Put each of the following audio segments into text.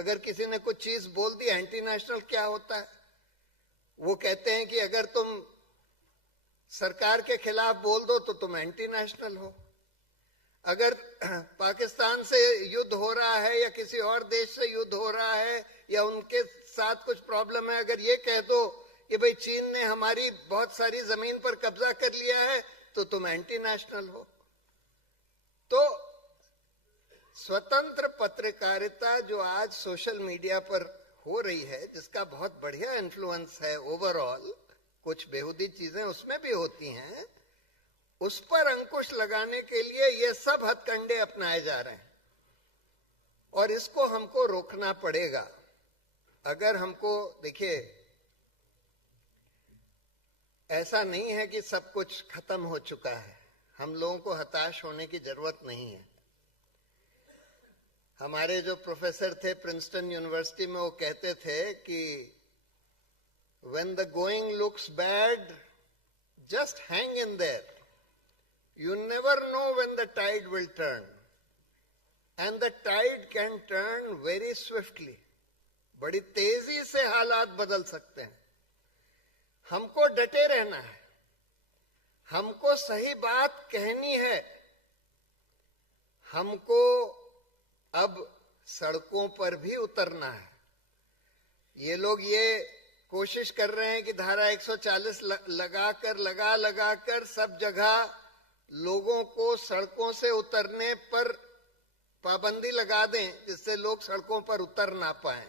अगर किसी ने कुछ चीज बोल दी, एंटी नेशनल क्या होता है? वो कहते हैं कि अगर तुम सरकार के खिलाफ बोल दो तो तुम एंटी नेशनल हो। अगर पाकिस्तान से युद्ध हो रहा है या किसी और देश से युद्ध हो रहा है या उनके साथ कुछ प्रॉब्लम है, अगर ये कह दो कि भाई चीन ने हमारी बहुत सारी जमीन पर कब्जा कर लिया है, तो तुम एंटी नेशनल हो। तो स्वतंत्र पत्रकारिता जो आज सोशल मीडिया पर हो रही है, जिसका बहुत बढ़िया इन्फ्लुएंस है ओवरऑल, कुछ बेहुदी चीजें उसमें भी होती हैं, उस पर अंकुश लगाने के लिए ये सब हथकंडे अपनाए जा रहे हैं और इसको हमको रोकना पड़ेगा। अगर हमको, देखिए, ऐसा नहीं है कि सब कुछ खत्म हो चुका है, हम लोगों को हताश होने की जरूरत नहीं है। हमारे जो प्रोफेसर थे प्रिंसटन यूनिवर्सिटी में, वो कहते थे कि when the going looks bad, just hang in there. You never know when the tide will turn. And the tide can turn very swiftly. बड़ी तेजी से हालात बदल सकते हैं। हमको डटे रहना है, हमको सही बात कहनी है, हमको अब सड़कों पर भी उतरना है। ये लोग ये कोशिश कर रहे हैं कि धारा 140 लगाकर सब जगह लोगों को सड़कों से उतरने पर पाबंदी लगा दें, जिससे लोग सड़कों पर उतर ना पाए।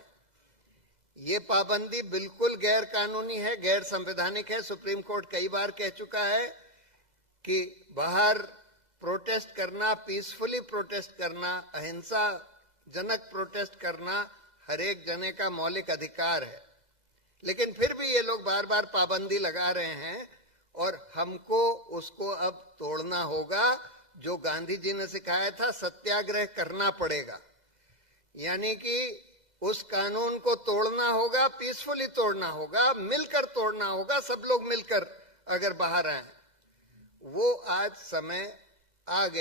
ये पाबंदी बिल्कुल गैर कानूनी है, गैर संवैधानिक है। सुप्रीम कोर्ट कई बार कह चुका है कि बाहर प्रोटेस्ट करना, पीसफुली प्रोटेस्ट करना, अहिंसा जनक प्रोटेस्ट करना हर एक जने का मौलिक अधिकार है। लेकिन फिर भी ये लोग बार बार पाबंदी लगा रहे हैं और हमको उसको अब तोड़ना होगा। जो गांधी जी ने सिखाया था, सत्याग्रह करना पड़ेगा, यानी कि उस कानून को तोड़ना होगा, पीसफुली तोड़ना होगा, मिलकर तोड़ना होगा, सब लोग मिलकर अगर बाहर आए। वो आज समय आ गया।